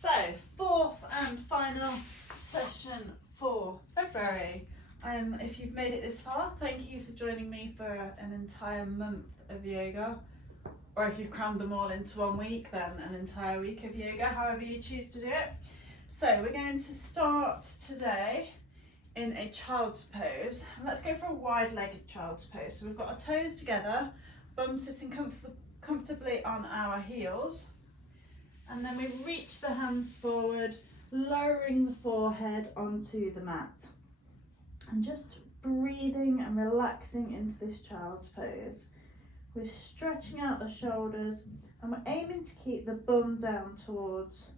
So, fourth and final session for February. If you've made it this far, thank you for joining me for an entire month of yoga. Or if you've crammed them all into 1 week, then an entire week of yoga, however you choose to do it. So we're going to start today in a child's pose. Let's go for a wide-legged child's pose. So we've got our toes together, bum sitting comfortably on our heels. And then we reach the hands forward, lowering the forehead onto the mat. And just breathing and relaxing into this child's pose. We're stretching out the shoulders and we're aiming to keep the bum down towards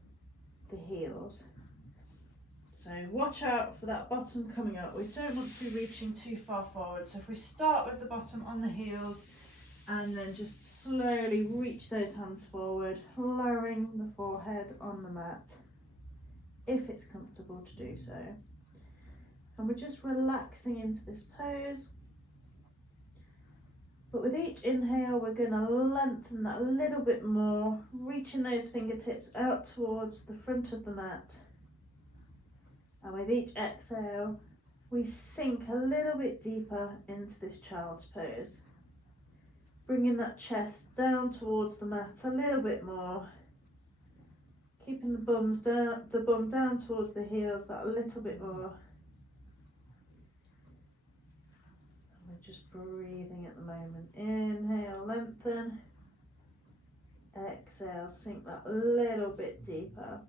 the heels. So watch out for that bottom coming up. We don't want to be reaching too far forward. So if we start with the bottom on the heels and then just slowly reach those hands forward, lowering the forehead on the mat, if it's comfortable to do so. And we're just relaxing into this pose. But with each inhale, we're going to lengthen that a little bit more, reaching those fingertips out towards the front of the mat. And with each exhale, we sink a little bit deeper into this child's pose. Bringing that chest down towards the mat a little bit more. Keeping the bum down towards the heels that a little bit more. Just breathing at the moment. Inhale, lengthen. Exhale, sink that a little bit deeper.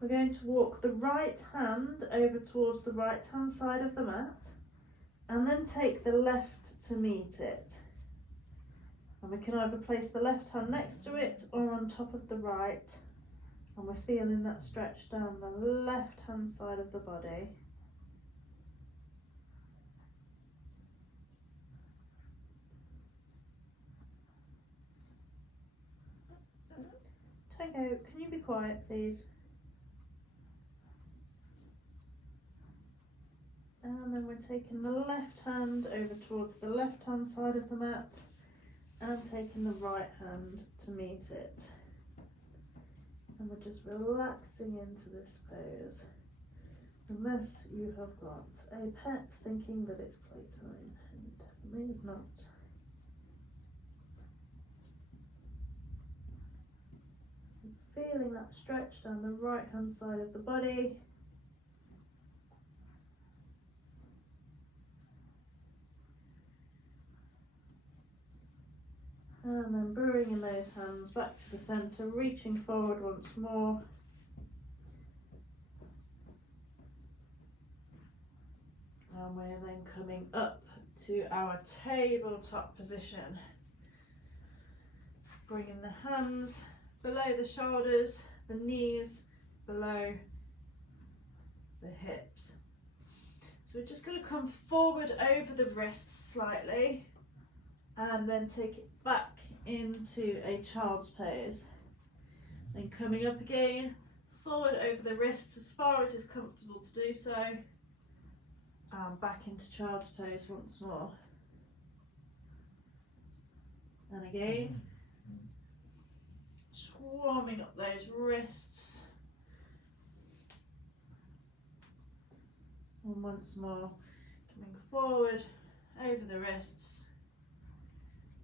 We're going to walk the right hand over towards the right hand side of the mat and then take the left to meet it. And we can either place the left hand next to it or on top of the right. And we're feeling that stretch down the left hand side of the body. Tango, can you be quiet please? And then we're taking the left hand over towards the left hand side of the mat and taking the right hand to meet it. And we're just relaxing into this pose. Unless you have got a pet thinking that it's playtime, and it definitely is not. Feeling that stretch down the right hand side of the body. And then bringing those hands back to the centre, reaching forward once more. And we're then coming up to our tabletop position. Bringing the hands below the shoulders, the knees below the hips. So we're just going to come forward over the wrists slightly and then take it back into a child's pose. Then coming up again, forward over the wrists as far as is comfortable to do so, and back into child's pose once more. And again, just warming up those wrists. And once more, coming forward over the wrists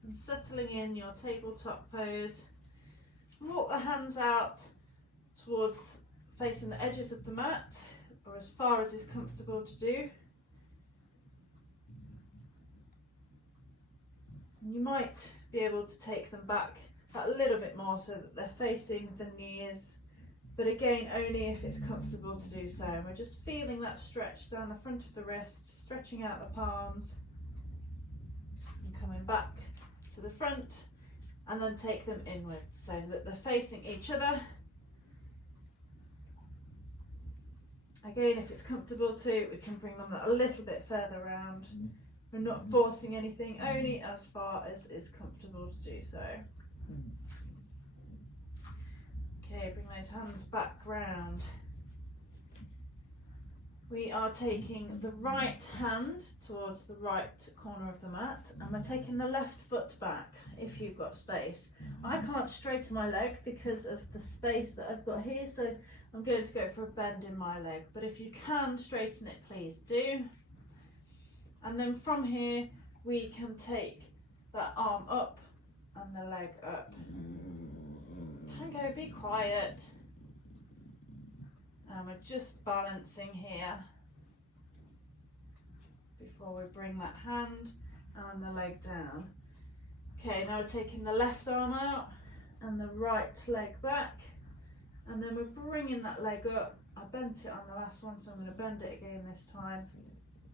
and settling in your tabletop pose. Walk the hands out towards facing the edges of the mat, or as far as is comfortable to do. And you might be able to take them back a little bit more so that they're facing the knees, but again only if it's comfortable to do so. And we're just feeling that stretch down the front of the wrists, stretching out the palms and coming back to the front, and then take them inwards so that they're facing each other. Again, if it's comfortable to, we can bring them a little bit further around. We're not forcing anything, only as far as is comfortable to do so. Okay, bring those hands back round. We are taking the right hand towards the right corner of the mat, and we're taking the left foot back if you've got space. I can't straighten my leg because of the space that I've got here, so I'm going to go for a bend in my leg, but if you can straighten it, please do. And then from here we can take that arm up and the leg up. Tango, be quiet. And we're just balancing here before we bring that hand and the leg down. Okay, now we're taking the left arm out and the right leg back, and then we're bringing that leg up. I bent it on the last one, so I'm going to bend it again this time.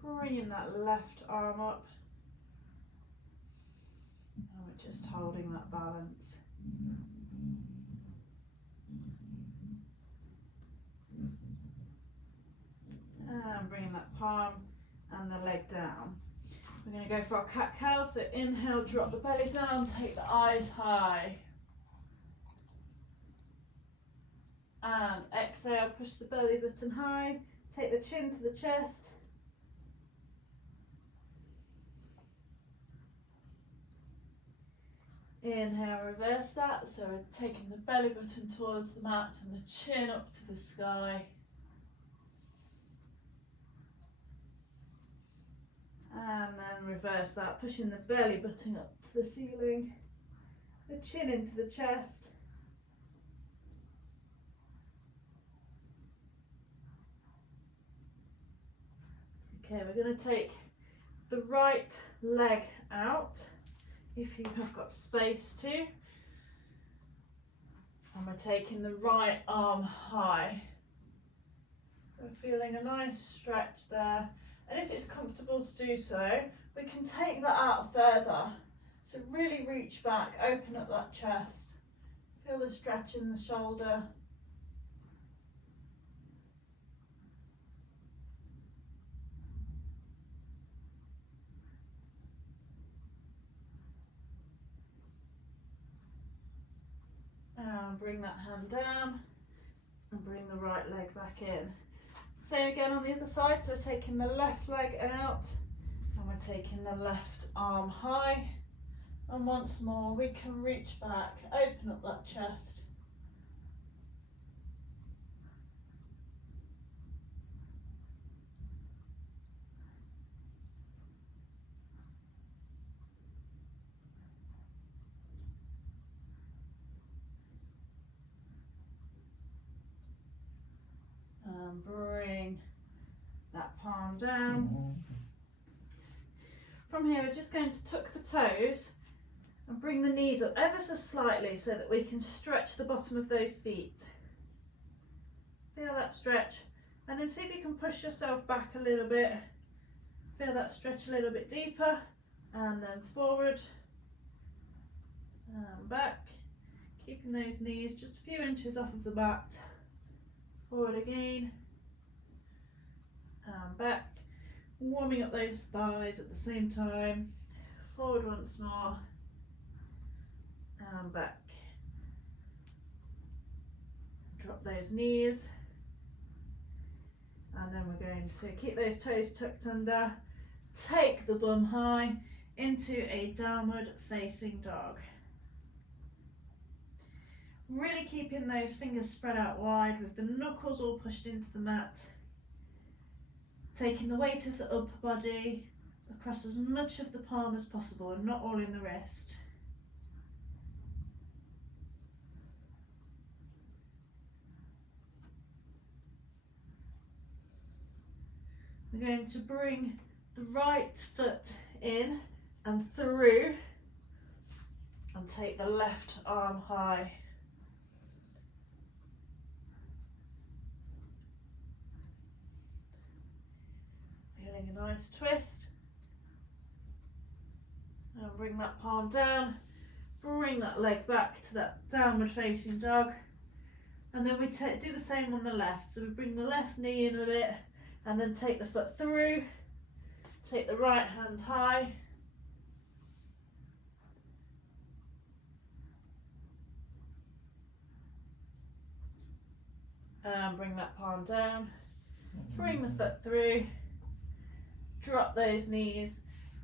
Bringing that left arm up, and we're just holding that balance. And bringing that palm and the leg down. We're going to go for our cat-cow, so inhale, drop the belly down, take the eyes high. And exhale, push the belly button high, take the chin to the chest. Inhale, reverse that, so we're taking the belly button towards the mat and the chin up to the sky. And then reverse that, pushing the belly button up to the ceiling, the chin into the chest. Okay, we're going to take the right leg out, if you have got space to. And we're taking the right arm high. We're feeling a nice stretch there. And if it's comfortable to do so, we can take that out further. So really reach back, open up that chest. Feel the stretch in the shoulder. And bring that hand down and bring the right leg back in. Same again on the other side, so we're taking the left leg out and we're taking the left arm high. And once more, we can reach back, open up that chest. And bring that palm down. From here, we're just going to tuck the toes and bring the knees up ever so slightly so that we can stretch the bottom of those feet. Feel that stretch, and then see if you can push yourself back a little bit. Feel that stretch a little bit deeper, and then forward and back, keeping those knees just a few inches off of the mat. Forward again and back, warming up those thighs at the same time. Forward once more and back. Drop those knees, and then we're going to keep those toes tucked under, take the bum high into a downward facing dog. Really keeping those fingers spread out wide with the knuckles all pushed into the mat. Taking the weight of the upper body across as much of the palm as possible and not all in the wrist. We're going to bring the right foot in and through and take the left arm high. Feeling a nice twist. And bring that palm down, bring that leg back to that downward facing dog. And then we do the same on the left. So we bring the left knee in a bit and then take the foot through, take the right hand high. And bring that palm down, bring the foot through, drop those knees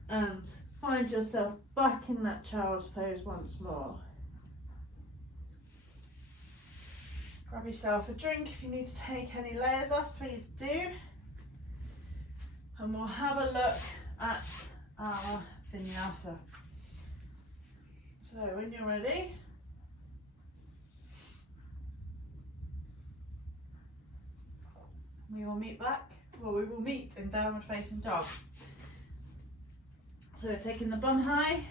and find yourself back in that child's pose once more. Grab yourself a drink. If you need to take any layers off, please do. And we'll have a look at our Vinyasa. So when you're ready, we will meet in downward facing dog. So we're taking the bum high,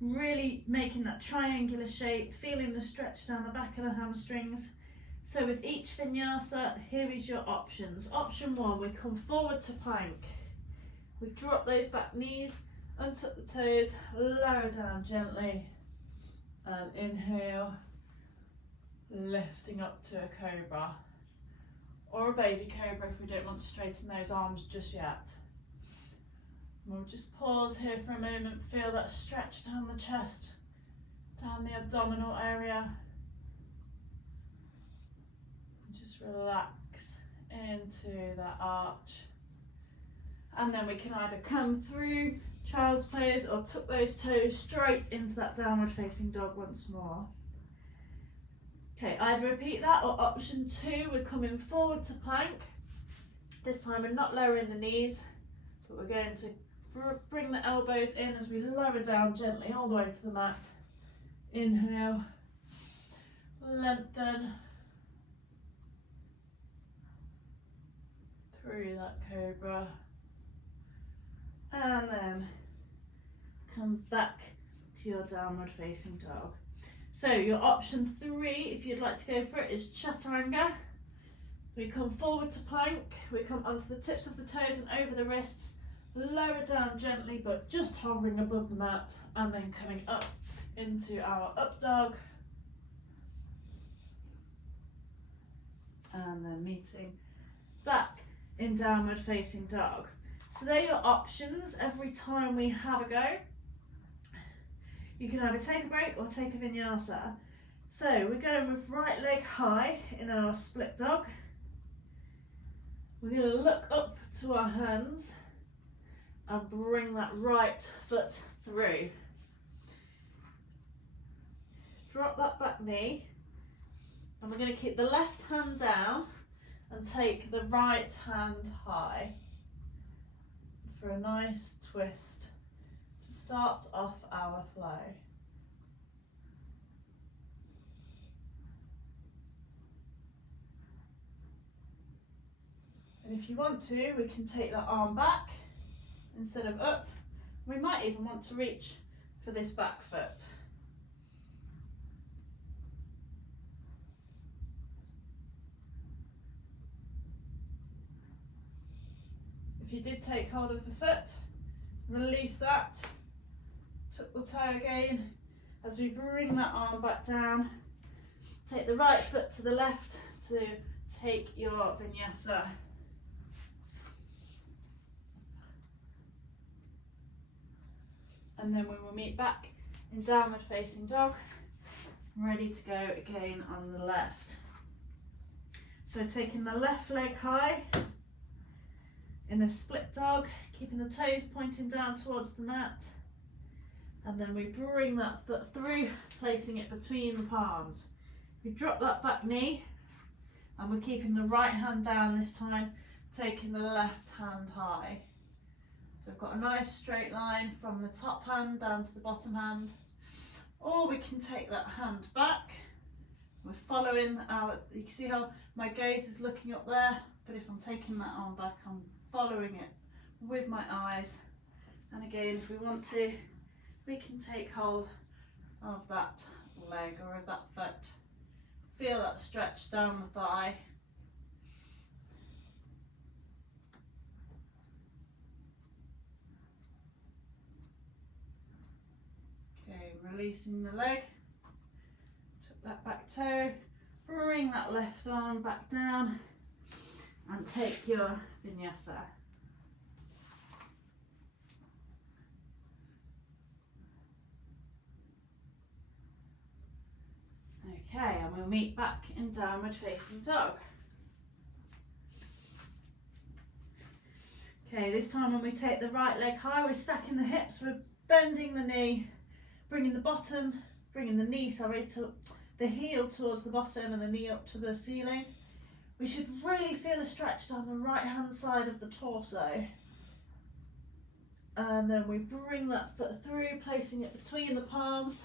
really making that triangular shape, feeling the stretch down the back of the hamstrings. So with each Vinyasa, here is your options. Option 1, we come forward to plank. We drop those back knees, untuck the toes, lower down gently, and inhale, lifting up to a cobra. Or a baby cobra if we don't want to straighten those arms just yet. We'll just pause here for a moment, feel that stretch down the chest, down the abdominal area. Just relax into that arch. And then we can either come through child's pose or tuck those toes straight into that downward facing dog once more. Okay, either repeat that or option 2, we're coming forward to plank. This time we're not lowering the knees, but we're going to bring the elbows in as we lower down gently all the way to the mat. Inhale, lengthen through that cobra, and then come back to your downward facing dog. So your option 3, if you'd like to go for it, is chaturanga. We come forward to plank, we come onto the tips of the toes and over the wrists, lower down gently but just hovering above the mat, and then coming up into our up dog, and then meeting back in downward facing dog. So they're your options every time we have a go. You can either take a break or take a Vinyasa. So we're going with right leg high in our split dog. We're going to look up to our hands and bring that right foot through. Drop that back knee, and we're going to keep the left hand down and take the right hand high for a nice twist to start off our flow. And if you want to, we can take that arm back instead of up. We might even want to reach for this back foot. If you did take hold of the foot, release that, tuck the toe again as we bring that arm back down. Take the right foot to the left to take your Vinyasa. And then we will meet back in downward facing dog, ready to go again on the left. So taking the left leg high in a split dog, keeping the toes pointing down towards the mat, and then we bring that foot through, placing it between the palms. We drop that back knee, and we're keeping the right hand down this time, taking the left hand high. So we've got a nice straight line from the top hand down to the bottom hand, or we can take that hand back. We're following you can see how my gaze is looking up there, but if I'm taking that arm back, I'm following it with my eyes. And again, if we want to, we can take hold of that leg or of that foot. Feel that stretch down the thigh. Okay, releasing the leg, tuck that back toe, bring that left arm back down and take your Vinyasa. Okay, and we'll meet back in downward facing dog. Okay, this time when we take the right leg high, we're stacking the hips, we're bending the knee, bringing the heel towards the bottom and the knee up to the ceiling. We should really feel a stretch down the right hand side of the torso. And then we bring that foot through, placing it between the palms.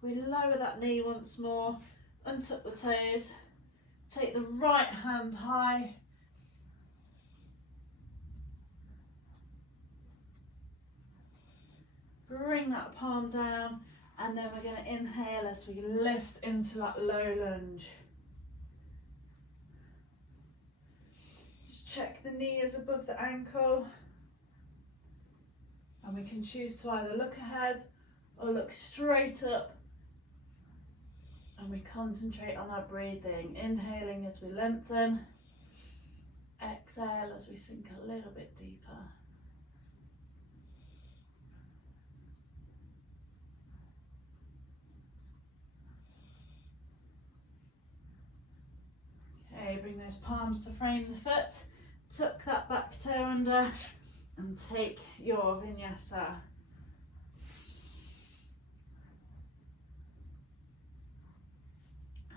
We lower that knee once more, untuck the toes, take the right hand high. Bring that palm down, and then we're going to inhale as we lift into that low lunge. Just check the knee is above the ankle. And we can choose to either look ahead or look straight up. And we concentrate on our breathing, inhaling as we lengthen, exhale as we sink a little bit deeper. Okay, bring those palms to frame the foot, tuck that back toe under and take your Vinyasa.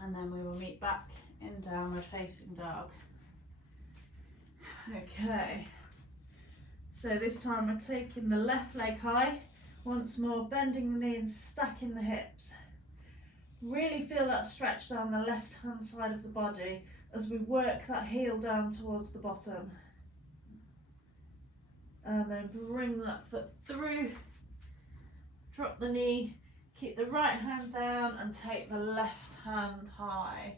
And then we will meet back in downward facing dog. Okay, so this time we're taking the left leg high, once more bending the knee and stacking the hips. Really feel that stretch down the left hand side of the body as we work that heel down towards the bottom. And then bring that foot through, drop the knee, keep the right hand down and take the left hand high.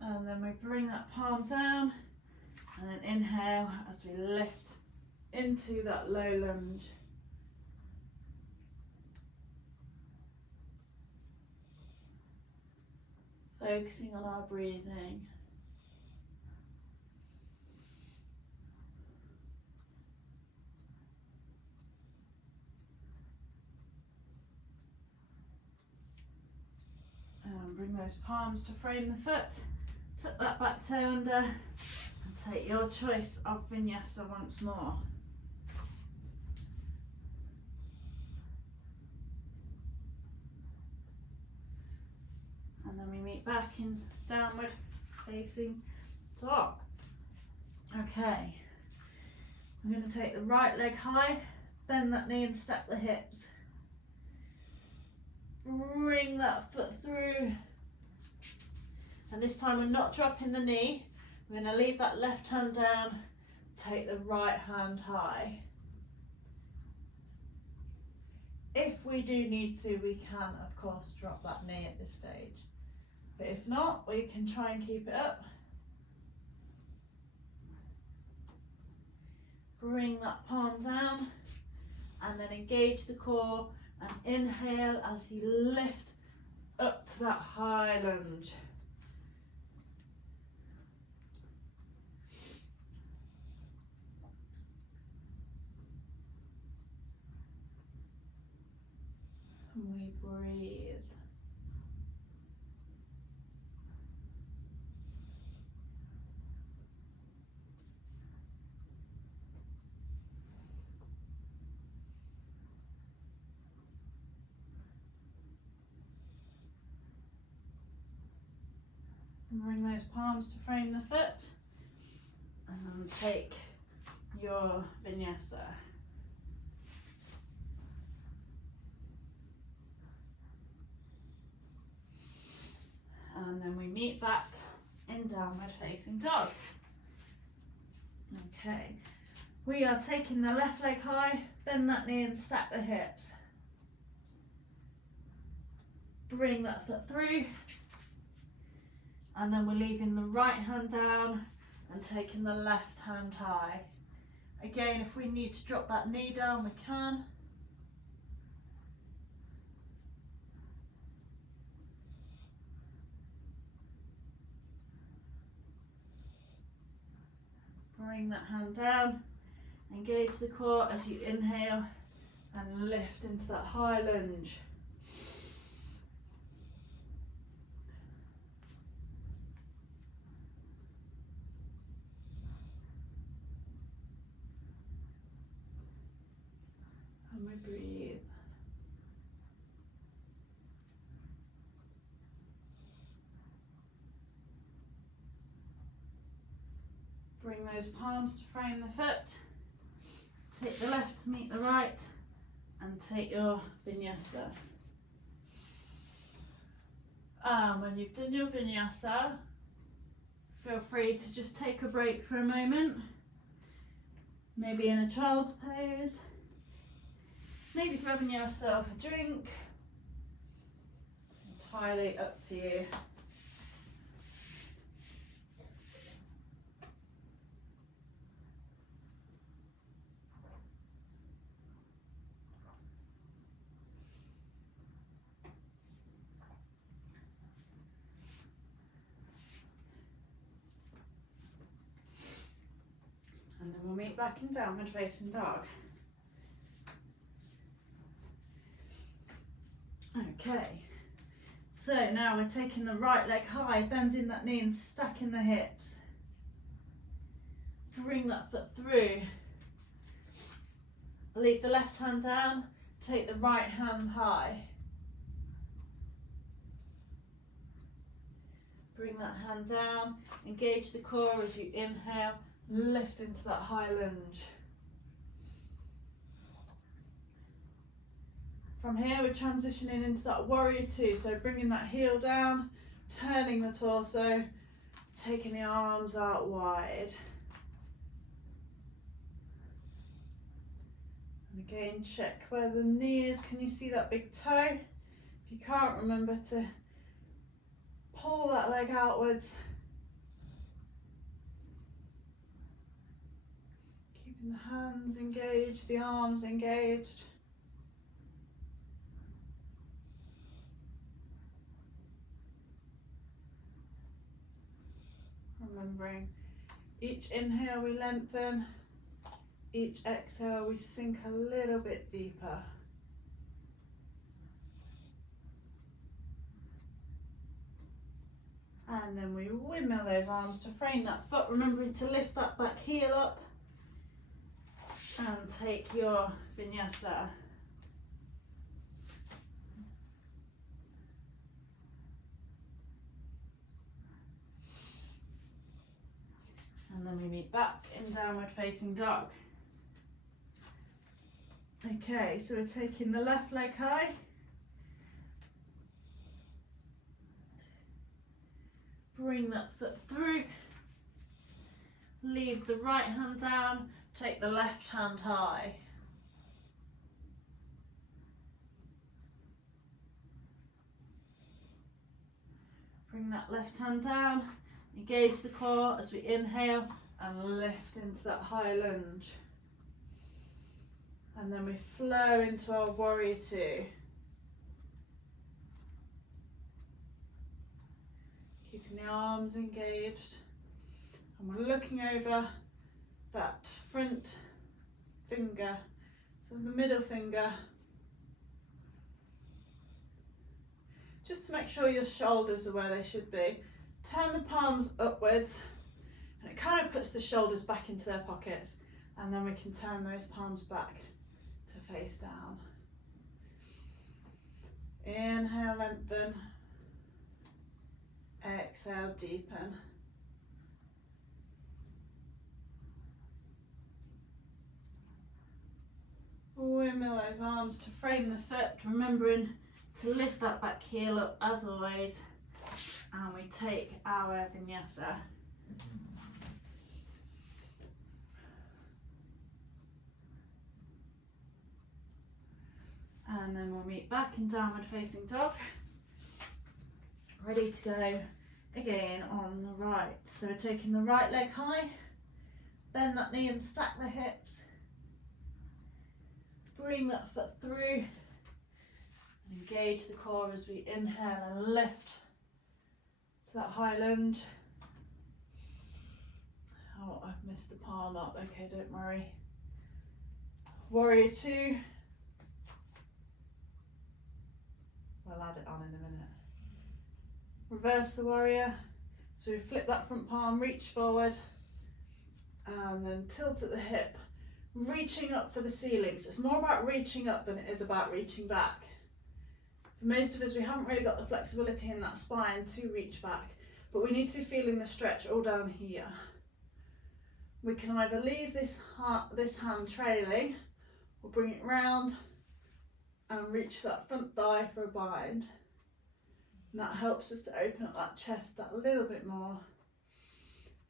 And then we bring that palm down and then inhale as we lift into that low lunge. Focusing on our breathing. And bring those palms to frame the foot. Tuck that back toe under and take your choice of Vinyasa once more. And then we meet back in downward facing dog. Okay, I'm going to take the right leg high, bend that knee and stack the hips. Bring that foot through. And this time we're not dropping the knee. We're going to leave that left hand down, take the right hand high. If we do need to, we can of course drop that knee at this stage. But if not, we can try and keep it up. Bring that palm down and then engage the core and inhale as you lift up to that high lunge. And we breathe. And bring those palms to frame the foot and take your Vinyasa. And then we meet back in downward facing dog. Okay, we are taking the left leg high, bend that knee and stack the hips. Bring that foot through. And then we're leaving the right hand down and taking the left hand high. Again, if we need to drop that knee down, we can. Bring that hand down, engage the core as you inhale and lift into that high lunge. breathe. Bring those palms to frame the foot. Take the left to meet the right and take your Vinyasa. When you've done your Vinyasa, feel free to just take a break for a moment. Maybe in a child's pose. Maybe grabbing yourself a drink. It's entirely up to you. And then we'll meet back in downward facing dog. Okay, so now we're taking the right leg high, bending that knee and stacking the hips. Bring that foot through. Leave the left hand down, take the right hand high. Bring that hand down, engage the core as you inhale. Lift into that high lunge. From here we're transitioning into that warrior two, so bringing that heel down, turning the torso, taking the arms out wide. And again, check where the knee is. Can you see that big toe? If you can't, remember to pull that leg outwards. The hands engaged, the arms engaged. Remembering each inhale we lengthen, each exhale we sink a little bit deeper. And then we windmill those arms to frame that foot, remembering to lift that back heel up. And take your Vinyasa. And then we meet back in downward facing dog. Okay, so we're taking the left leg high. Bring that foot through. Leave the right hand down. Take the left hand high. Bring that left hand down, engage the core as we inhale and lift into that high lunge. And then we flow into our warrior two. Keeping the arms engaged. And we're looking over that front finger, so the middle finger, just to make sure your shoulders are where they should be. Turn the palms upwards and it kind of puts the shoulders back into their pockets, and then we can turn those palms back to face down. Inhale, lengthen. Exhale, deepen. Windmill those arms to frame the foot, remembering to lift that back heel up as always, and we take our Vinyasa. And then we'll meet back in downward facing dog. Ready to go again on the right. So we're taking the right leg high, bend that knee and stack the hips. Bring that foot through, engage the core as we inhale and lift to that high lunge. Oh, I've missed the palm up. Okay, don't worry. Warrior two. We'll add it on in a minute. Reverse the warrior. So we flip that front palm, reach forward, and then tilt at the hip. reaching up for the ceiling. So it's more about reaching up than it is about reaching back. For most of us, we haven't really got the flexibility in that spine to reach back, but we need to be feeling the stretch all down here. We can either leave this hand trailing or bring it round and reach for that front thigh for a bind. And that helps us to open up that chest that little bit more.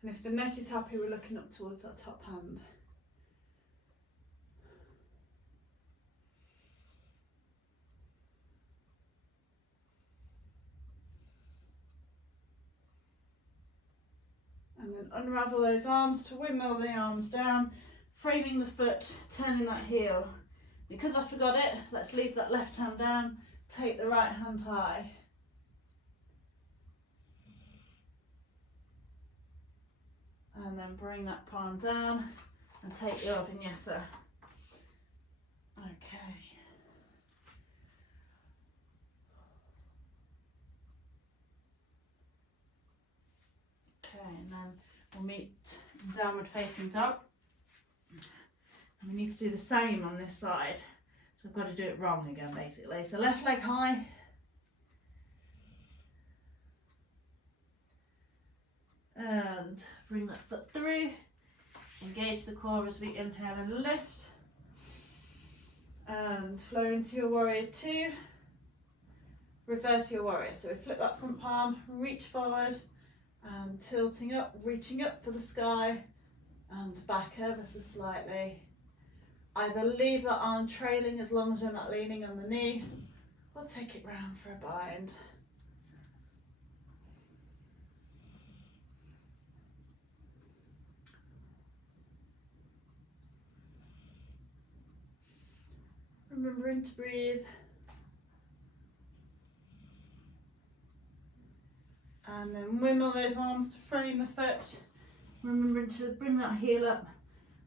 And if the neck is happy, we're looking up towards that top hand. And then unravel those arms to windmill the arms down, framing the foot, turning that heel. Because I forgot it, let's leave that left hand down, take the right hand high. And then bring that palm down and take your vinyasa. Okay. Okay, and then we'll meet downward facing dog. And we need to do the same on this side. So I've got to do it wrong again basically. So left leg high. And bring that foot through. Engage the core as we inhale and lift. And flow into your warrior two. Reverse your warrior. So we flip that front palm, reach forward and tilting up, reaching up for the sky and back ever so slightly. Either leave that arm trailing as long as we're not leaning on the knee, or take it round for a bind. Remembering to breathe. And then windmill those arms to frame the foot. Remembering to bring that heel up.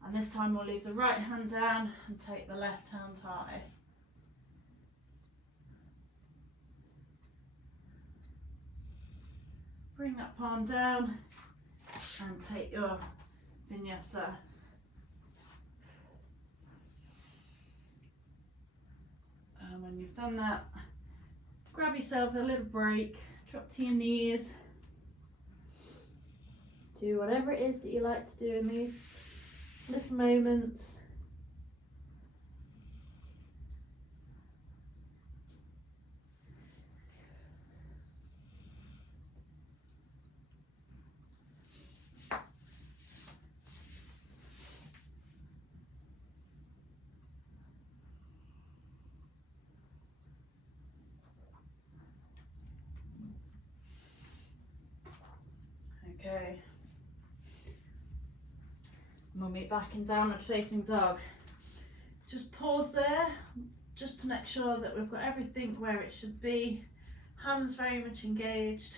And this time we'll leave the right hand down and take the left hand high. Bring that palm down and take your vinyasa. And when you've done that, grab yourself a little break, drop to your knees. Do whatever it is that you like to do in these little moments. Okay. We'll meet back in downward facing dog. Just pause there, just to make sure that we've got everything where it should be. Hands very much engaged.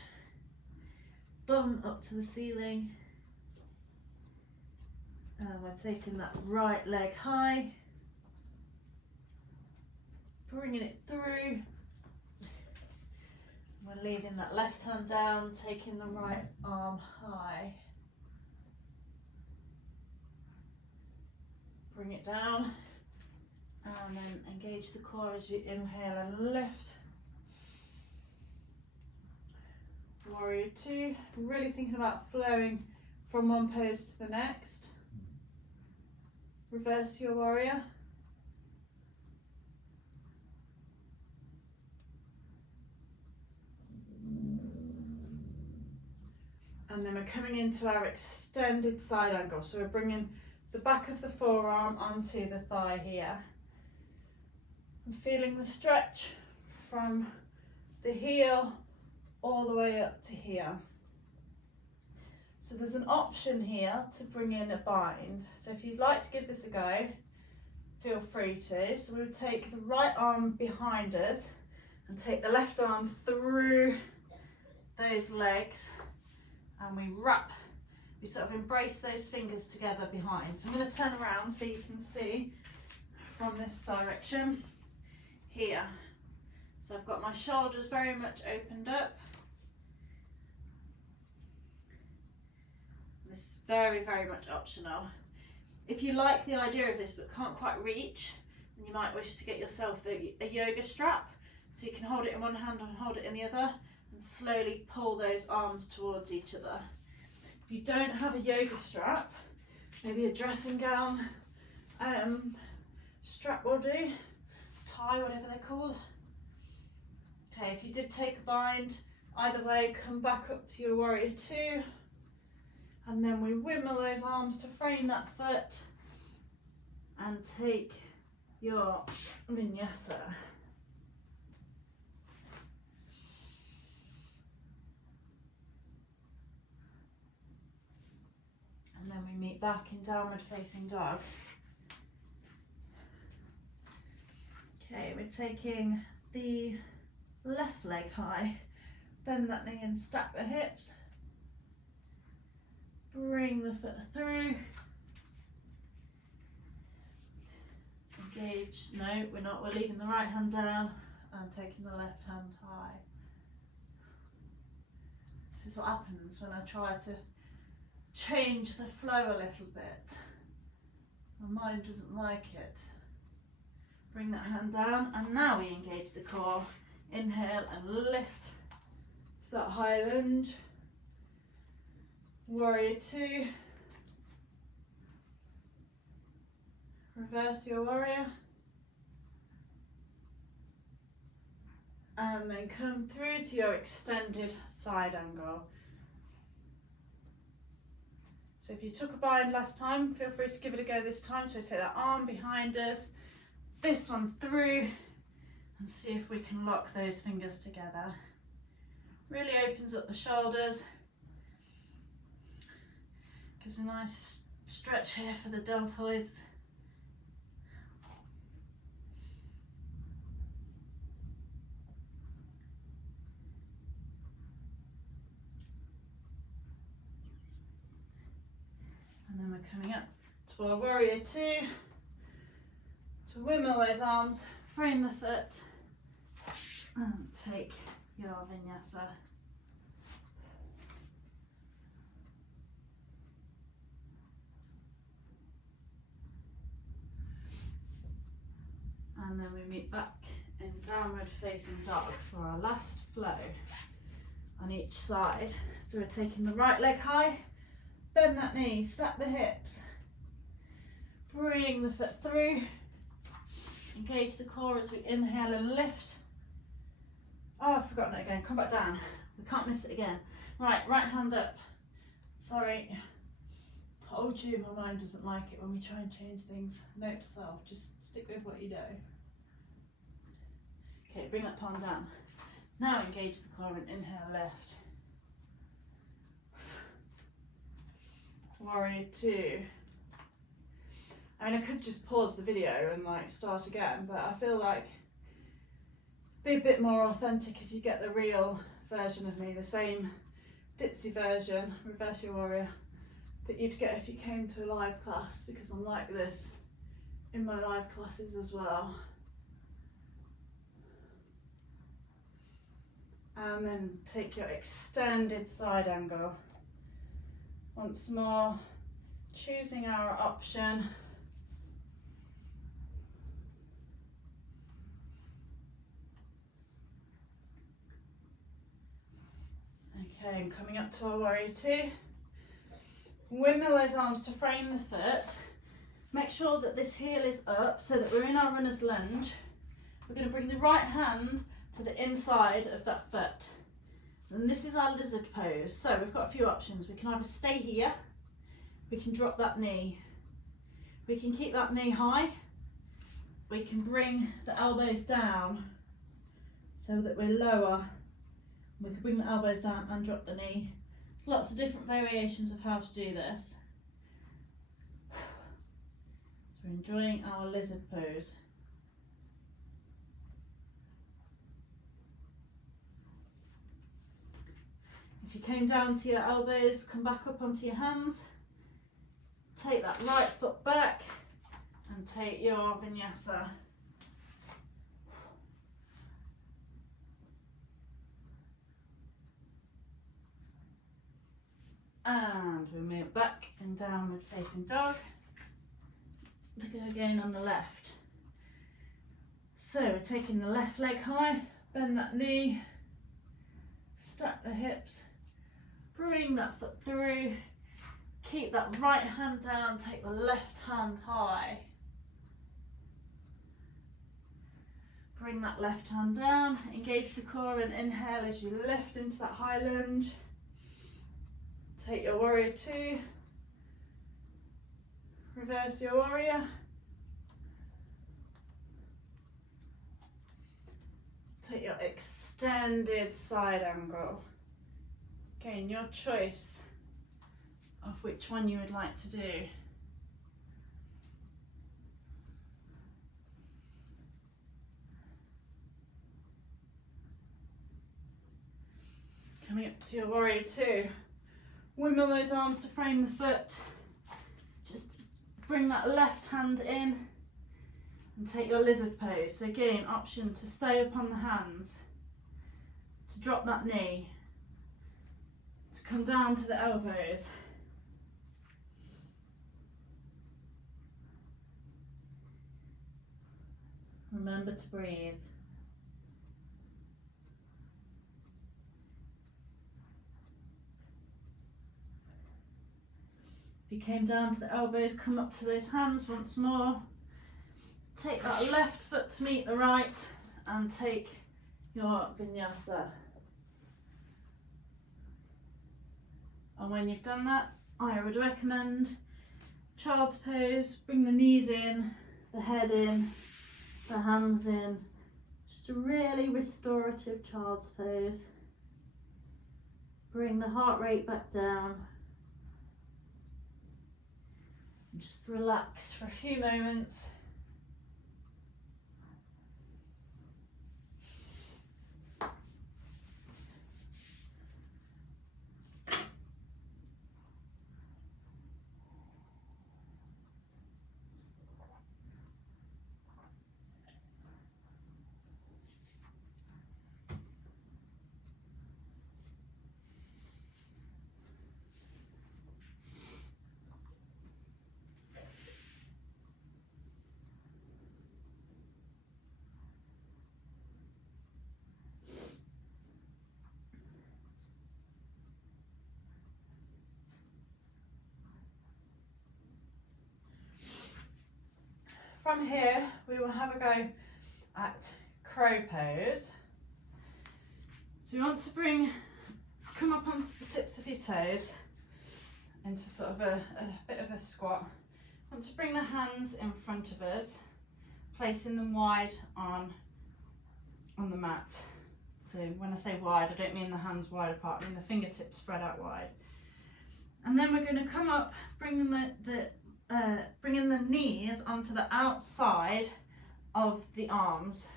Bum up to the ceiling. And we're taking that right leg high. Bringing it through. We're leaving that left hand down, taking the right arm high. Bring it down and then engage the core as you inhale and lift. Warrior two, really thinking about flowing from one pose to the next. Reverse your warrior. And then we're coming into our extended side angle. So we're bringing the back of the forearm onto the thigh here. I'm feeling the stretch from the heel all the way up to here. So there's an option here to bring in a bind. So if you'd like to give this a go, feel free to. So we would take the right arm behind us and take the left arm through those legs and we wrap. We sort of embrace those fingers together behind. So I'm going to turn around so you can see from this direction here. So I've got my shoulders very much opened up. This is very, very much optional. If you like the idea of this but can't quite reach, then you might wish to get yourself a yoga strap, so you can hold it in one hand and hold it in the other, and slowly pull those arms towards each other. If you don't have a yoga strap, maybe a dressing gown strap will do, tie, whatever they're called. Okay, if you did take a bind, either way, come back up to your warrior two, and then we wimble those arms to frame that foot and take your vinyasa. And then we meet back in downward facing dog. Okay, we're taking the left leg high, bend that knee and stack the hips, bring the foot through, engage, no we're not, we're leaving the right hand down and taking the left hand high. This is what happens when I try to change the flow a little bit. My mind doesn't like it. Bring that hand down, and now we engage the core. Inhale and lift to that high lunge. Warrior two. Reverse your warrior. And then come through to your extended side angle. So if you took a bind last time, feel free to give it a go this time. So we take that arm behind us, this one through, and see if we can lock those fingers together. Really opens up the shoulders. Gives a nice stretch here for the deltoids. And then we're coming up to our warrior two. To wimble those arms, frame the foot, and take your vinyasa. And then we meet back in downward facing dog for our last flow on each side. So we're taking the right leg high, bend that knee, stack the hips, bring the foot through, engage the core as we inhale and lift. Oh, I've forgotten it again, come back down. We can't miss it again. Right hand up. Sorry. Told you my mind doesn't like it when we try and change things. Note to self, just stick with what you know. Okay, bring that palm down. Now engage the core and inhale, lift. Warrior two. I mean, I could just pause the video and like start again, but I feel like be a bit more authentic if you get the real version of me, the same ditzy version, reverse your warrior, that you'd get if you came to a live class, because I'm like this in my live classes as well. And then take your extended side angle. Once more, choosing our option. Okay, and coming up to our warrior two. Wimble those arms to frame the foot. Make sure that this heel is up so that we're in our runner's lunge. We're going to bring the right hand to the inside of that foot. And this is our lizard pose. So we've got a few options. We can either stay here, we can drop that knee, we can keep that knee high, we can bring the elbows down so that we're lower. We can bring the elbows down and drop the knee. Lots of different variations of how to do this. So we're enjoying our lizard pose. If you came down to your elbows, come back up onto your hands. Take that right foot back and take your vinyasa. And we move back in downward facing dog. to go again on the left. So we're taking the left leg high, bend that knee, stack the hips, bring that foot through, keep that right hand down, take the left hand high. Bring that left hand down, engage the core and inhale as you lift into that high lunge. Take your warrior two, reverse your warrior. Take your extended side angle. Again, your choice of which one you would like to do. Coming up to your warrior two. Windmill those arms to frame the foot. Just bring that left hand in and take your lizard pose. So again, option to stay up on the hands, to drop that knee, to come down to the elbows. Remember to breathe. If you came down to the elbows, come up to those hands once more. Take that left foot to meet the right and take your Vinyasa. And when you've done that, I would recommend child's pose. Bring the knees in, the head in, the hands in. Just a really restorative child's pose. Bring the heart rate back down. Just relax for a few moments. From here, we will have a go at crow pose. So you want to come up onto the tips of your toes into sort of a bit of a squat. Want to bring the hands in front of us, placing them wide on the mat. So when I say wide, I don't mean the hands wide apart, I mean the fingertips spread out wide. And then we're going to come up, bringing the knees onto the outside of the arms.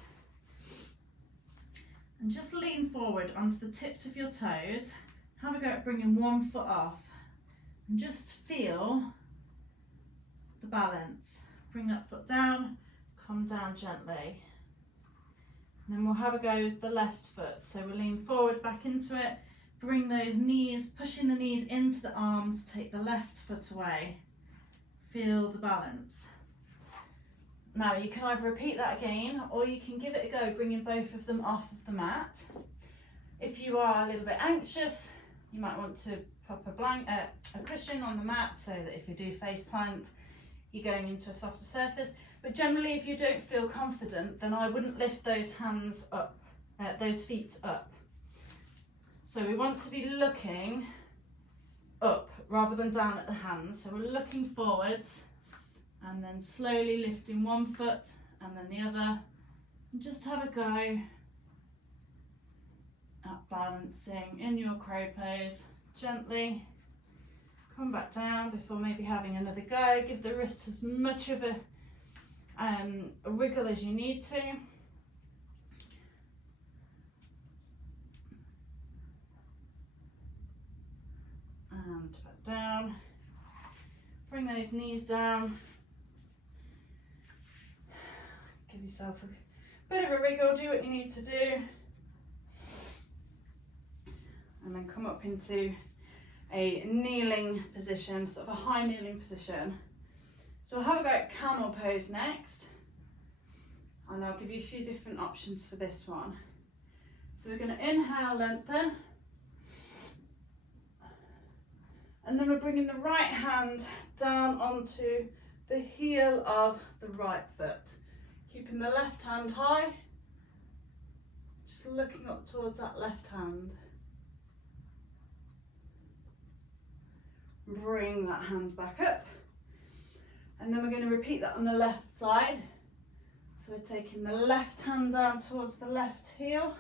And just lean forward onto the tips of your toes. Have a go at bringing one foot off. And just feel the balance. Bring that foot down, come down gently. And then we'll have a go with the left foot. So we'll lean forward back into it. Bring those knees, pushing the knees into the arms, take the left foot away. Feel the balance. Now you can either repeat that again or you can give it a go bringing both of them off of the mat. If you are a little bit anxious, you might want to pop a cushion on the mat so that if you do face plant, you're going into a softer surface. But generally if you don't feel confident, then I wouldn't lift those hands up, those feet up. So we want to be looking up rather than down at the hands. So we're looking forwards and then slowly lifting one foot and then the other. And just have a go at balancing in your crow pose. Gently come back down before maybe having another go. Give the wrists as much of a wriggle as you need to. And back down. Bring those knees down. Give yourself a bit of a wriggle, do what you need to do. And then come up into a kneeling position, sort of a high kneeling position. So we'll have a go at camel pose next, and I'll give you a few different options for this one. So we're going to inhale, lengthen, and then we're bringing the right hand down onto the heel of the right foot, keeping the left hand high, just looking up towards that left hand. Bring that hand back up, and then we're going to repeat that on the left side. So we're taking the left hand down towards the left heel,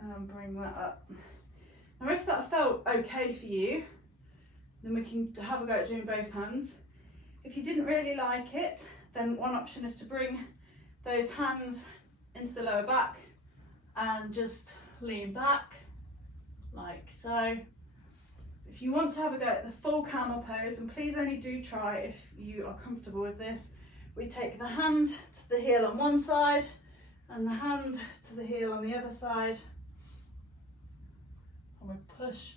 and bring that up. Now if that felt okay for you, then we can have a go at doing both hands. If you didn't really like it, then one option is to bring those hands into the lower back and just lean back like so. If you want to have a go at the full camel pose, and please only do try if you are comfortable with this, we take the hand to the heel on one side and the hand to the heel on the other side, and we push,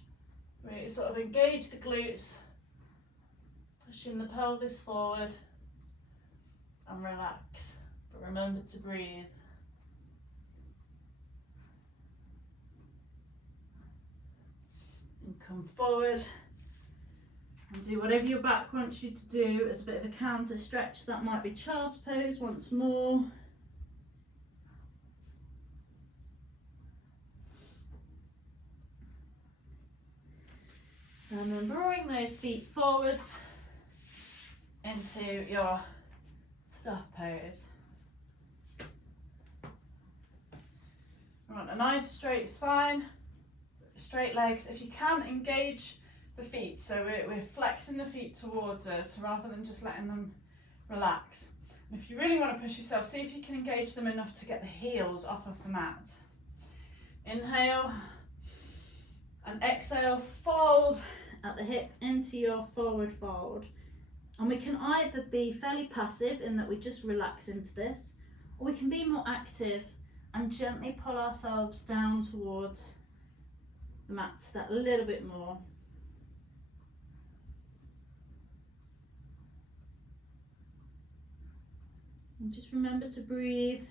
we sort of engage the glutes, pushing the pelvis forward, and relax. But remember to breathe. And come forward and do whatever your back wants you to do as a bit of a counter stretch. That might be child's pose once more. And then bring those feet forwards into your staff pose. We want a nice straight spine, straight legs. If you can, engage the feet, so we're flexing the feet towards us rather than just letting them relax. And if you really want to push yourself, see if you can engage them enough to get the heels off of the mat. Inhale and exhale, fold at the hip into your forward fold. And we can either be fairly passive in that we just relax into this, or we can be more active and gently pull ourselves down towards the mat that little bit more. And just remember to breathe.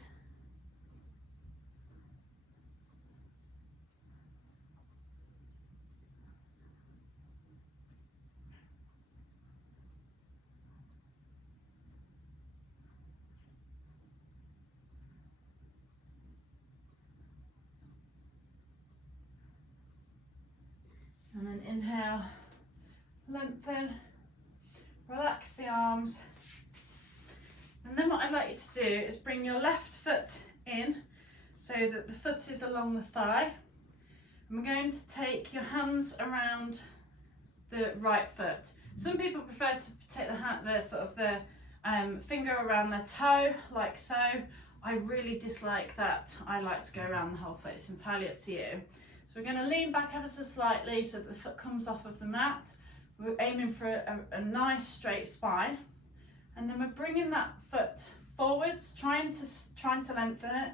And then inhale, lengthen, relax the arms. And then what I'd like you to do is bring your left foot in so that the foot is along the thigh. And we're going to take your hands around the right foot. Some people prefer to take the finger around their toe, like so. I really dislike that. I like to go around the whole foot. It's entirely up to you. So we're going to lean back ever so slightly so that the foot comes off of the mat. We're aiming for a nice straight spine. And then we're bringing that foot forwards, trying to lengthen it,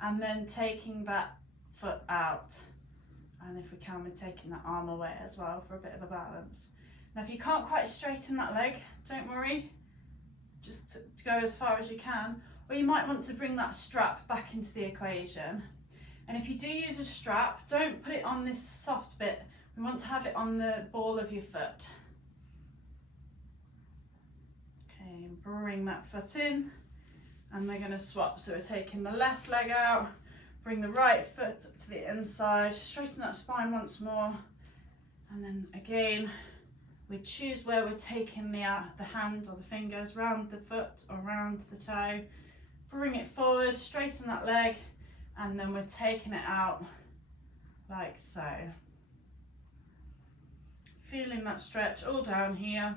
and then taking that foot out. And if we can, we're taking that arm away as well for a bit of a balance. Now if you can't quite straighten that leg, don't worry, just to go as far as you can. Or you might want to bring that strap back into the equation. And if you do use a strap, don't put it on this soft bit. We want to have it on the ball of your foot. Okay, and bring that foot in, and we're going to swap. So we're taking the left leg out, bring the right foot to the inside, straighten that spine once more, and then again, we choose where we're taking the hand or the fingers round the foot or round the toe, bring it forward, straighten that leg, and then we're taking it out like so. Feeling that stretch all down here.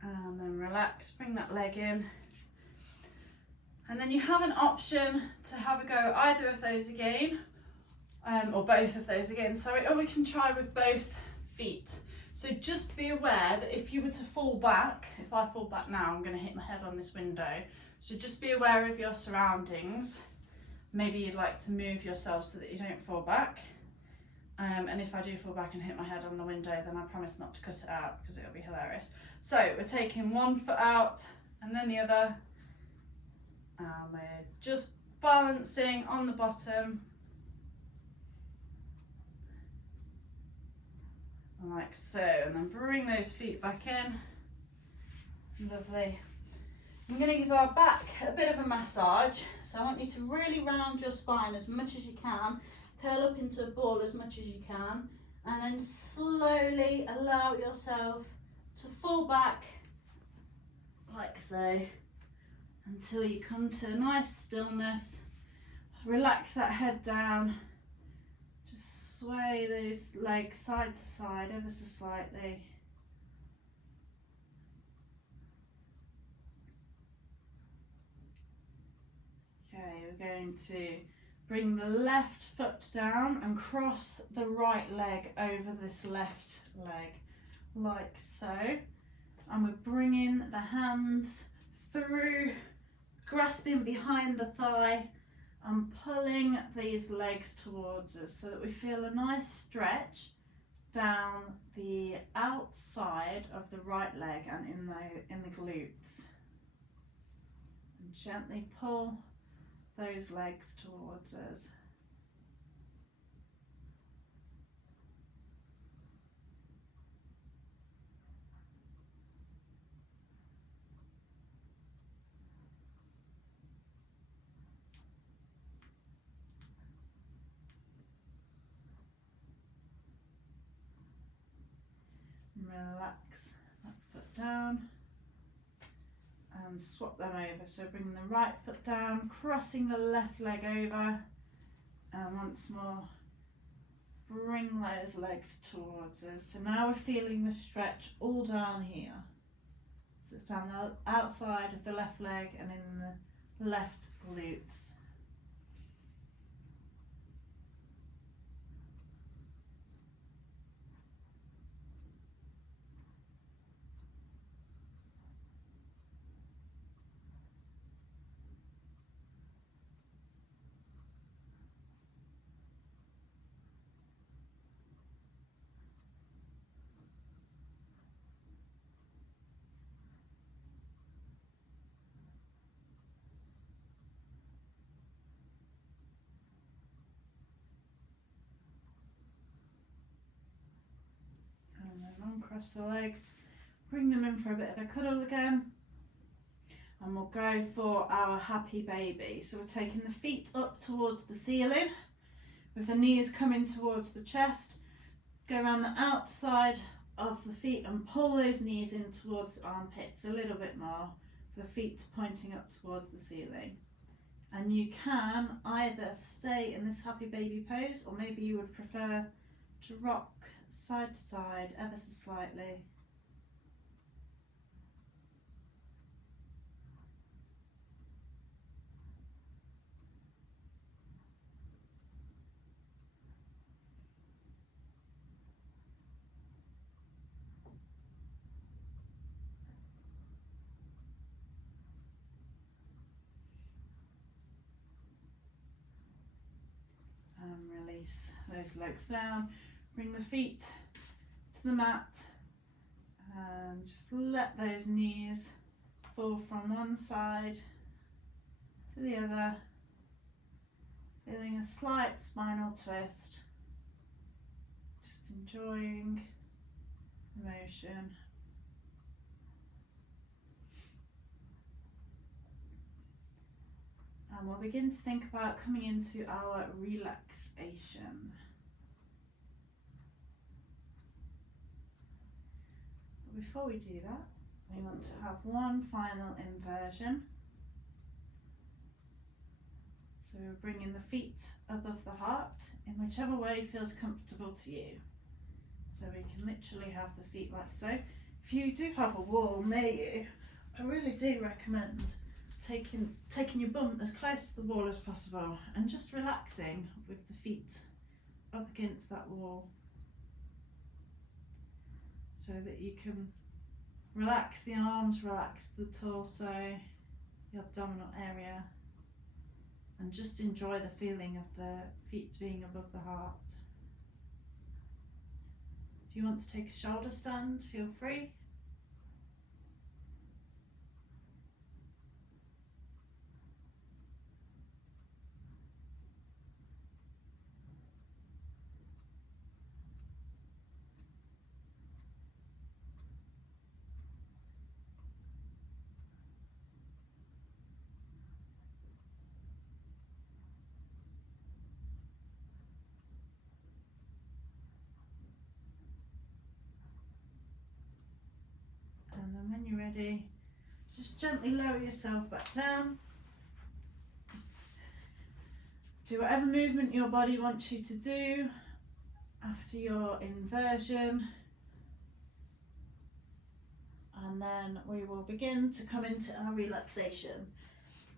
And then relax, bring that leg in. And then you have an option to have a go at either of those again, or both of those again, sorry, or we can try with both feet. So just be aware that if you were to fall back, if if I fall back now, I'm going to hit my head on this window. So just be aware of your surroundings. Maybe you'd like to move yourself so that you don't fall back. And if I do fall back and hit my head on the window, then I promise not to cut it out because it'll be hilarious. So we're taking one foot out and then the other. And we're just balancing on the bottom. Like so, and then bring those feet back in. Lovely. I'm going to give our back a bit of a massage. So I want you to really round your spine as much as you can. Curl up into a ball as much as you can, and then slowly allow yourself to fall back like so until you come to a nice stillness. Relax that head down. Just sway those legs side to side ever so slightly. Okay, we're going to bring the left foot down and cross the right leg over this left leg, like so. And we're bringing the hands through, grasping behind the thigh and pulling these legs towards us so that we feel a nice stretch down the outside of the right leg and in the glutes. And gently pull those legs towards us. Relax that foot down and swap them over. So bring the right foot down, crossing the left leg over, and once more bring those legs towards us. So now we're feeling the stretch all down here. So it's down the outside of the left leg and in the left glutes. Uncross the legs, bring them in for a bit of a cuddle again, and we'll go for our happy baby. So we're taking the feet up towards the ceiling with the knees coming towards the chest. Go around the outside of the feet and pull those knees in towards the armpits a little bit more, the feet pointing up towards the ceiling. And you can either stay in this happy baby pose, or maybe you would prefer to rock side to side ever so slightly. And release those legs down. Bring the feet to the mat and just let those knees fall from one side to the other, feeling a slight spinal twist, just enjoying the motion. And we'll begin to think about coming into our relaxation. Before we do that, we want to have one final inversion. So we're bringing the feet above the heart in whichever way feels comfortable to you. So we can literally have the feet like so. If you do have a wall near you, I really do recommend taking your bum as close to the wall as possible and just relaxing with the feet up against that wall, so that you can Relax the arms, relax the torso, the abdominal area, and just enjoy the feeling of the feet being above the heart. If you want to take a shoulder stand, feel free. And then when you're ready, just gently lower yourself back down. Do whatever movement your body wants you to do after your inversion. And then we will begin to come into our relaxation.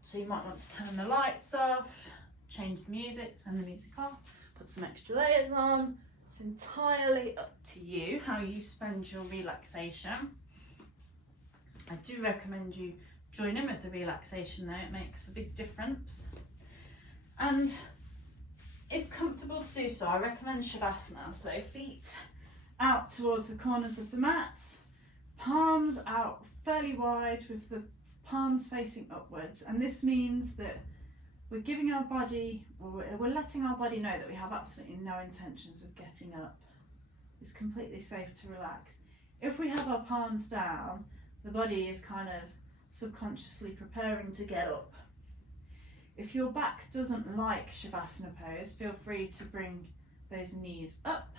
So you might want to turn the lights off, change the music, turn the music off, put some extra layers on. It's entirely up to you how you spend your relaxation. I do recommend you join in with the relaxation though, it makes a big difference. And if comfortable to do so, I recommend Shavasana. So feet out towards the corners of the mat, palms out fairly wide with the palms facing upwards. And this means that we're giving our body, or we're letting our body know that we have absolutely no intentions of getting up. It's completely safe to relax. If we have our palms down, the body is kind of subconsciously preparing to get up. If your back doesn't like Shavasana pose, feel free to bring those knees up.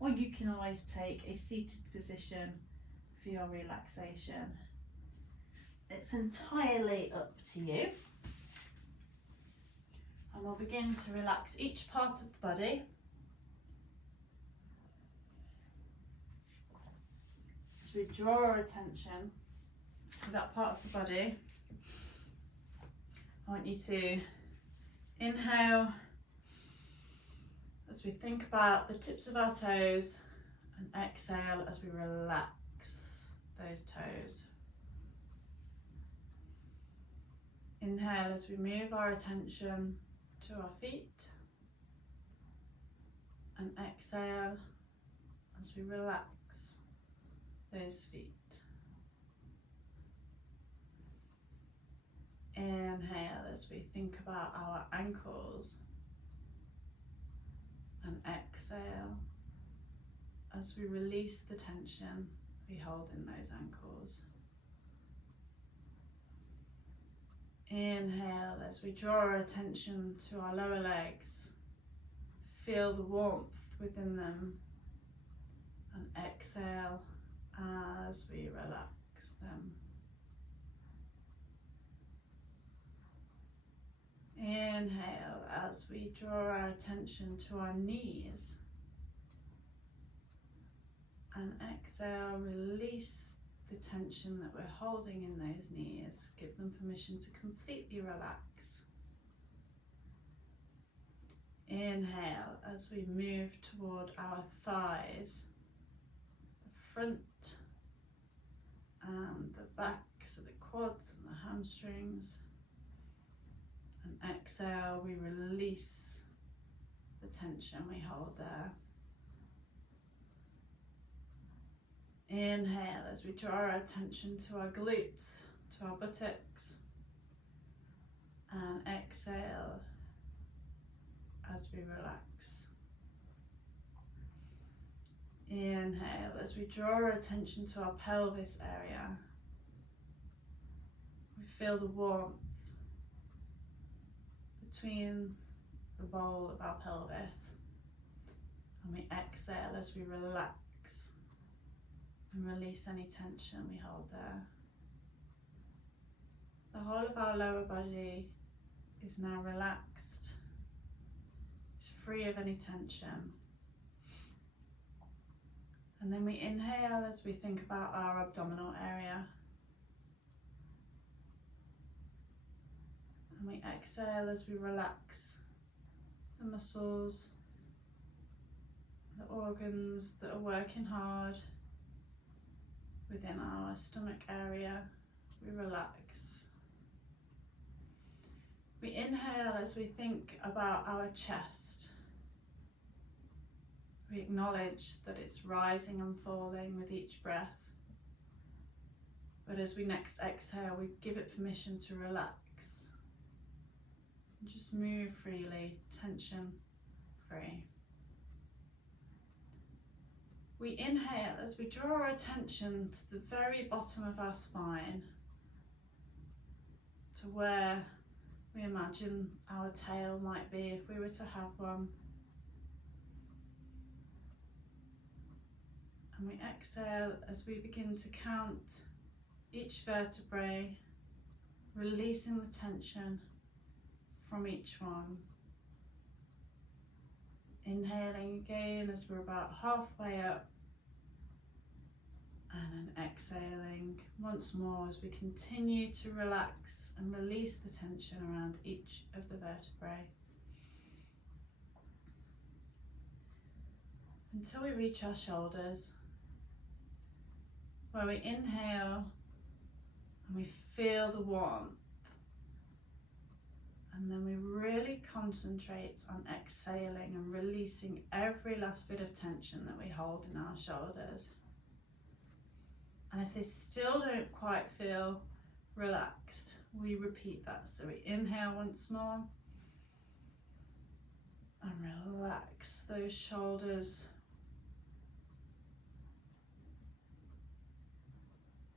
Or you can always take a seated position for your relaxation. It's entirely up to you. And we'll begin to relax each part of the body. As we draw our attention to that part of the body, I want you to inhale as we think about the tips of our toes, and exhale as we relax those toes. Inhale as we move our attention to our feet, and exhale as we relax those feet. Inhale as we think about our ankles, and exhale as we release the tension we hold in those ankles. Inhale as we draw our attention to our lower legs, feel the warmth within them, and exhale as we relax them. Inhale as we draw our attention to our knees, and exhale, release the tension that we're holding in those knees. Give them permission to completely relax. Inhale as we move toward our thighs, the front and the back, so the quads and the hamstrings. And exhale, we release the tension we hold there. Inhale as we draw our attention to our glutes, to our buttocks. And exhale as we relax. Inhale as we draw our attention to our pelvis area. We feel the warmth between the bowl of our pelvis, and we exhale as we relax and release any tension we hold there. The whole of our lower body is now relaxed. It's free of any tension. And then we inhale as we think about our abdominal area. And we exhale as we relax the muscles, the organs that are working hard, within our stomach area, we relax. We inhale as we think about our chest. We acknowledge that it's rising and falling with each breath. But as we next exhale, we give it permission to relax. And just move freely, tension free. We inhale as we draw our attention to the very bottom of our spine, to where we imagine our tail might be if we were to have one. And we exhale as we begin to count each vertebrae, releasing the tension from each one. Inhaling again as we're about halfway up, and then exhaling once more as we continue to relax and release the tension around each of the vertebrae until we reach our shoulders, where we inhale and we feel the warmth, and then we really concentrate on exhaling and releasing every last bit of tension that we hold in our shoulders. And if they still don't quite feel relaxed, we repeat that. So we inhale once more and relax those shoulders.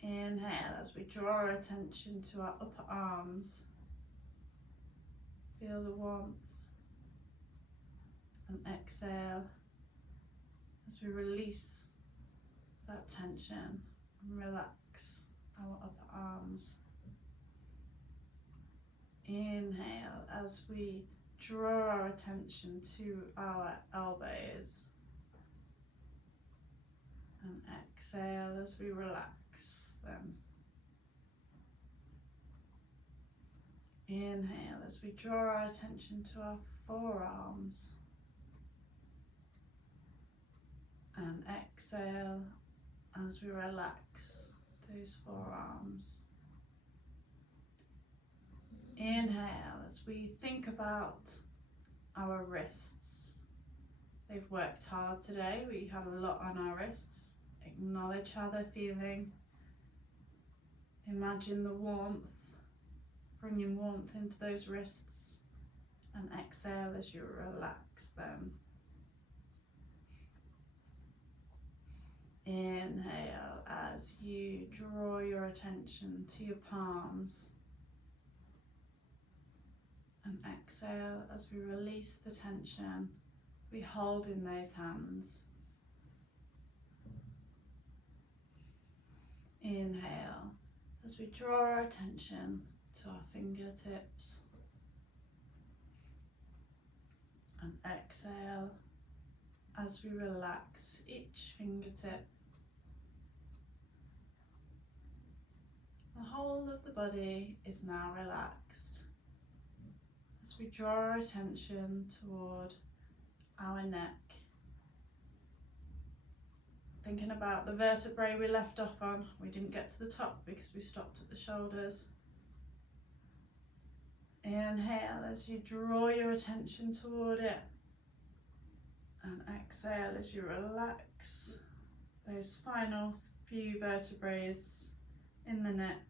Inhale as we draw our attention to our upper arms. Feel the warmth. And exhale as we release that tension and relax our upper arms. Inhale as we draw our attention to our elbows. And exhale as we relax them. Inhale as we draw our attention to our forearms. And exhale as we relax those forearms. Inhale as we think about our wrists. They've worked hard today. We have a lot on our wrists. Acknowledge how they're feeling. Imagine the warmth, bringing warmth into those wrists, and exhale as you relax them. Inhale as you draw your attention to your palms, and exhale as we release the tension we hold in those hands. Inhale as we draw our attention to our fingertips, and exhale as we relax each fingertip. The whole of the body is now relaxed as we draw our attention toward our neck, thinking about the vertebrae we left off on. We didn't get to the top because we stopped at the shoulders. Inhale as you draw your attention toward it, and exhale as you relax those final few vertebrae in the neck.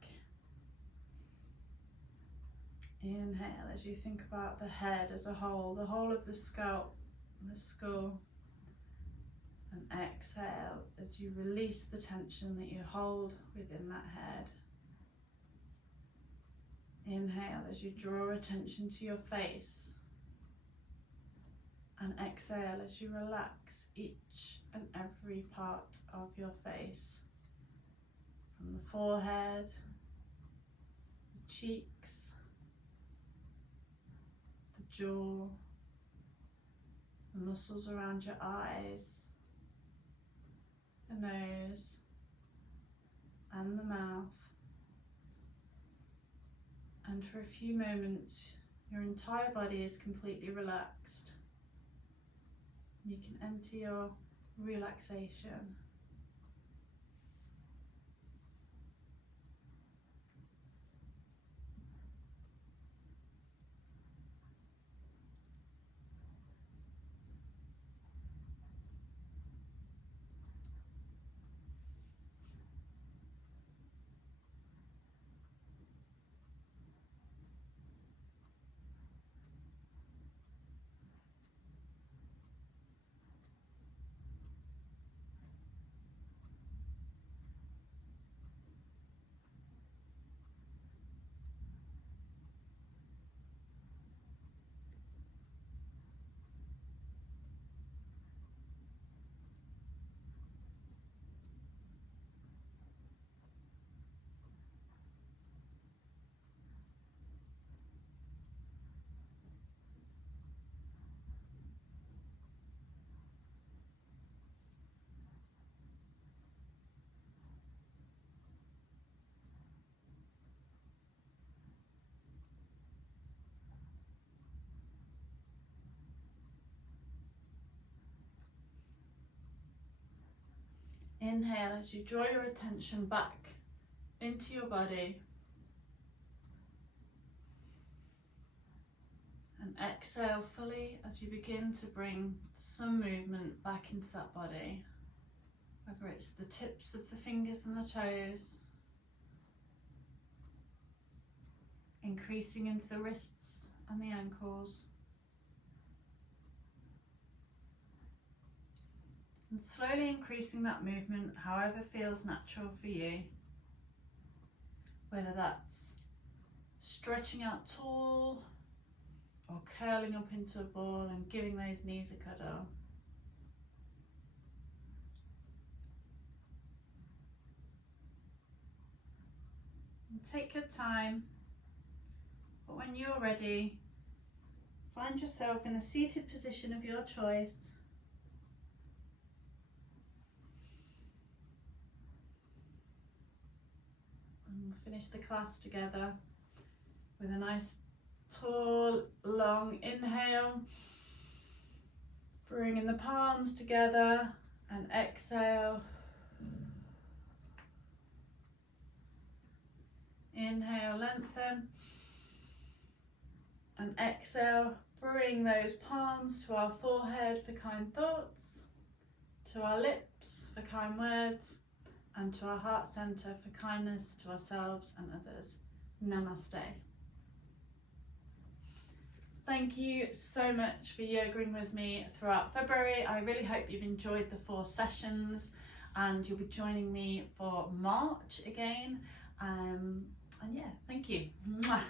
Inhale as you think about the head as a whole, the whole of the scalp and the skull. And exhale as you release the tension that you hold within that head. Inhale as you draw attention to your face. And exhale as you relax each and every part of your face. From the forehead, the cheeks, the jaw, the muscles around your eyes, the nose, and the mouth. And for a few moments, your entire body is completely relaxed. You can enter your relaxation. Inhale as you draw your attention back into your body. And exhale fully as you begin to bring some movement back into that body. Whether it's the tips of the fingers and the toes, increasing into the wrists and the ankles. And slowly increasing that movement however feels natural for you. Whether that's stretching out tall or curling up into a ball and giving those knees a cuddle. And take your time, but when you're ready, find yourself in a seated position of your choice. And we'll finish the class together with a nice tall, long inhale, bringing the palms together, and exhale. Inhale, lengthen, and exhale, bring those palms to our forehead for kind thoughts, to our lips for kind words, and to our heart centre for kindness to ourselves and others. Namaste. Thank you so much for yogaing with me throughout February. I really hope you've enjoyed the 4 sessions, and you'll be joining me for March again. And yeah, thank you. Mwah.